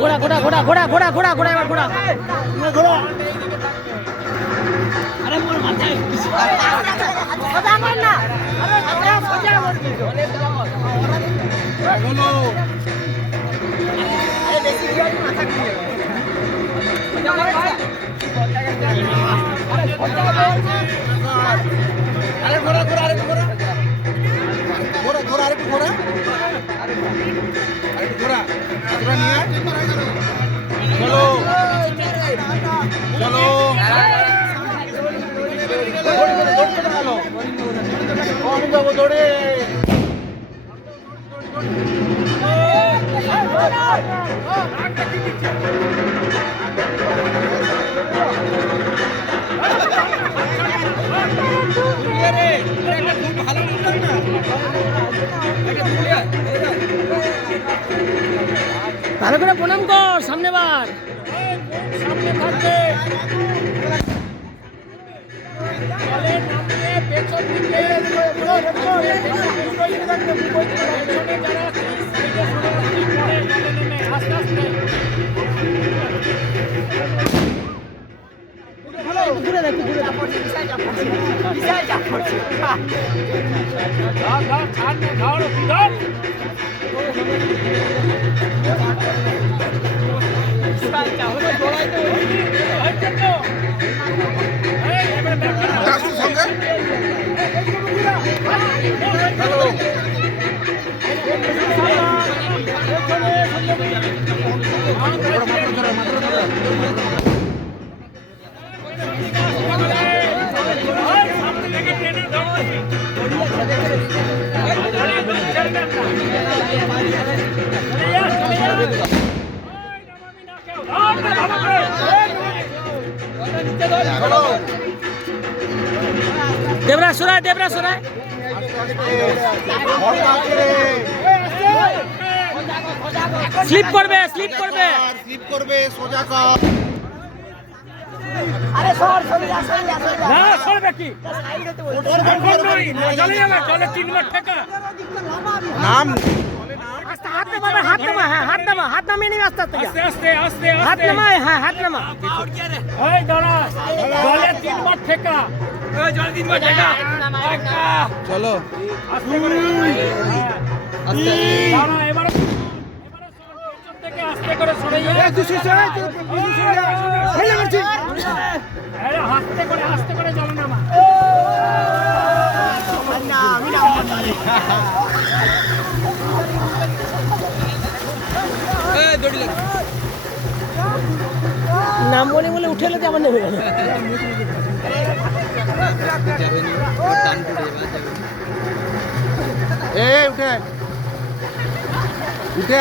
ঘোড়া ঘোড়া ঘোড়া ঘোড়া ঘোড়া ঘোড়া ঘোড়া এবার ঘোড়া ঘোড়া আরে মোর মাথায় সোজা কর না আরে সোজা কর বলো আরে বেশি গিয়ে মাথা দিয়ে সোজা কর আরে সোজা কর আরে ঘোড়া ঘোড়া আরে ঘোড়া ঘোড়া ঘোড়া আরে ঘোড়া আরে ঘোড়া ঘোড়া নিয়ে চলো চলো আমি যাবো দৌড়ে ভালো করে প্রণাম কর সামনে বার সামনে থাকবে देवरा सुराय স্লিপ করবে সোজা কর আরে সর যা না সরবে কি চলে যাবে চলে 3 মিনিট টাকা নাম আস্তে হাত নামিয়ে নিয়ে আস্তে হাত নামায় হাত নামা এই দাঁড়া চলে 3 মিনিট টাকা এই চলে 3 মিনিট টাকা চলো আস্তে করে দাঁড়া এবারে থেকে আস্তে করে সরে যা আস্তে করে চলো নামা নাম বলে উঠে এলে আমার নেমে গেল উঠে